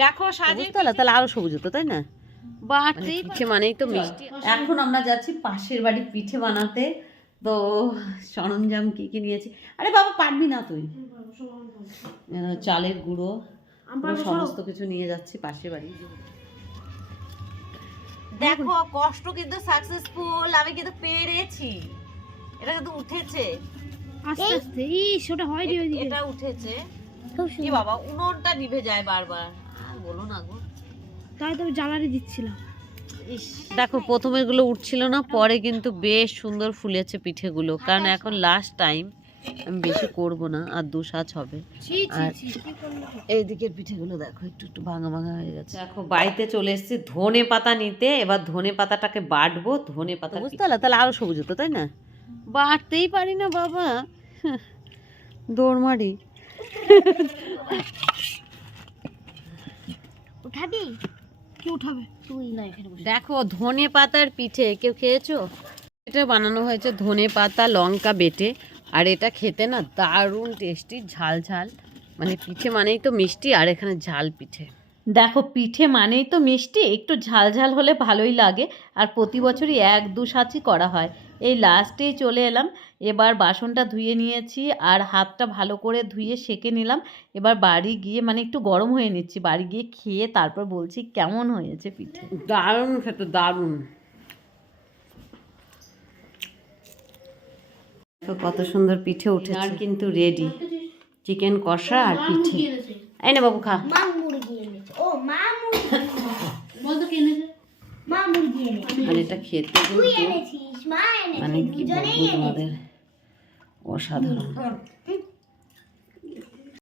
দেখো সাজের তলা, তাহলে আরো সবুজ হতো, তাই না? বাড়তেই পিঠে মানেই তো মিষ্টি। এখন আমরা যাচ্ছি পাশের বাড়ি পিঠে বানাতে। তো সরঞ্জাম কি কি নিয়েছি? আরে বাবা পারবি না তুই। চালের গুঁড়ো সমস্ত কিছু নিয়ে যাচ্ছি পাশের বাড়ি। দেখো কষ্ট কিন্তু সাকসেসফুল, আমি কিন্তু পেরেছি। এটা কিন্তু উঠেছে আস্তে আস্তে। ওটা হয় রে ওইদিকে। এটা উঠেছে। কি বাবা উনুনটা নিভে যায় বারবার, আর বলো না গো। তাই তো জ্বালানি দিচ্ছিলাম। দেখো প্রথমে এগুলো উঠছিল না, পরে কিন্তু বেশ সুন্দর ফুলেছে পিঠেগুলো। কারণ এখন লাস্ট টাইম, আমি বেশি করব না, আর 2 সাজ হবে। আর এই দিকের পিঠেগুলো দেখো একটু একটু ভাঙা ভাঙা হয়ে গেছে। দেখো বাড়িতে চলে এসেছি ধনে পাতা নিতে। এবার ধনে পাতাটাকে বাটবো। ধনে পাতা বুঝতে পারলে তাহলে আরো সবুজ হতো, তাই না? বাটতেই পারি না বাবা, দৌড় মারি। উঠাবি? কি উঠাবে? তুই না এখানে বসে। দেখো ধনে পাতার পিঠে কেউ খেয়েছো? এটা বানানো হয়েছে ধনে পাতা লঙ্কা বেটে, আর এটা খেতে না দারুণ টেস্টি, ঝাল ঝাল। মানে পিঠে মানেই তো মিষ্টি, আর এখানে ঝাল পিঠে। দেখো পিঠে মানেই তো মিষ্টি, একটু ঝাল ঝাল হলে ভালোই লাগে। আর প্রতি বছরই 1-2 সাঁচই করা হয়। এই লাস্টেই চলে এলাম। এবার বাসনটা ধুয়ে নিয়েছি, আর হাতটা ভালো করে ধুয়ে সেঁকে নিলাম। এবার বাড়ি গিয়ে মানে একটু গরম হয়ে নিচ্ছি, বাড়ি গিয়ে খেয়ে তারপর বলছি কেমন হয়েছে পিঠে। দারুণ খেতে, দারুণ। তো কত সুন্দর পিঠে উঠেছে। আর কিন্তু রেডি চিকেন কষা আর পিঠে। এই না বাবু খা। মা মুরগি এনেছে। ও মা মুরগি বল তো কে এনেছে? মা মুরগি এনেছে। আর এটা খেতে তুই কিন্তু এনেছিস, মা এনেছে, মানে কি বলবো তোমাদের, অসাধারণ।